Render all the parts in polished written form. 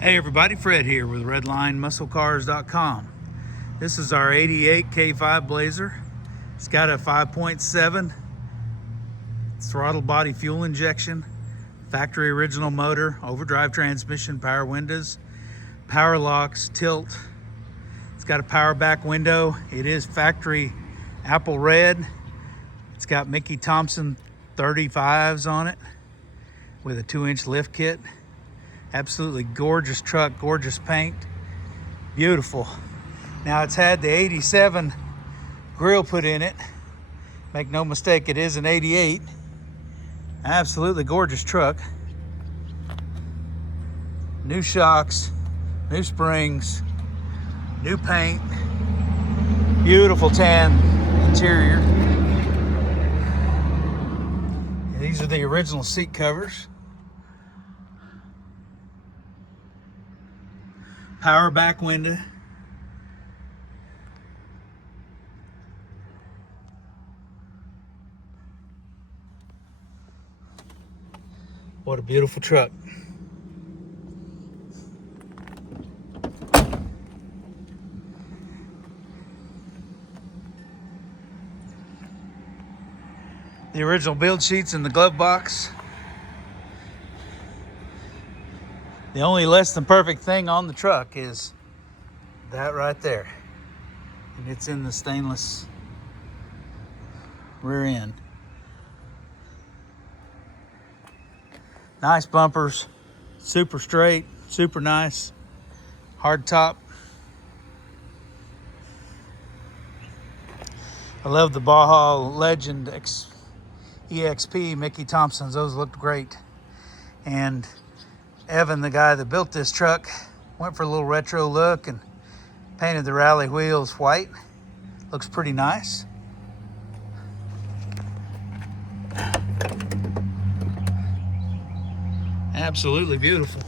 Hey everybody, Fred here with redlinemusclecars.com. This is our 88 K5 Blazer. It's got a 5.7 throttle body fuel injection, factory original motor, overdrive transmission, power windows, power locks, tilt. It's got a power back window. It is factory apple red. It's got Mickey Thompson 35s on it with a 2-inch lift kit. Absolutely gorgeous truck, gorgeous paint, beautiful. Now it's had the 87 grill put in it. Make no mistake, it is an 88. Absolutely gorgeous truck. New shocks, new springs, new paint, beautiful tan interior. These are the original seat covers. Power back window. What a beautiful truck. The original build sheets in the glove box. The only less than perfect thing on the truck is that right there. And it's in the stainless rear end. Nice bumpers, super straight, super nice, hard top. I love the Baja Legend EXP Mickey Thompsons. Those looked great. And Evan, the guy that built this truck, went for a little retro look and painted the rally wheels white. Looks pretty nice. Absolutely beautiful.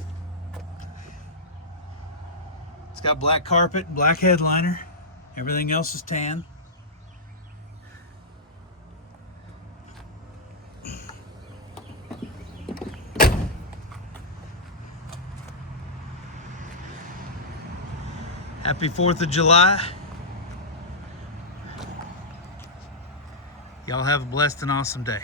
It's got black carpet, black headliner. Everything else is tan. Happy 4th of July. Y'all have a blessed and awesome day.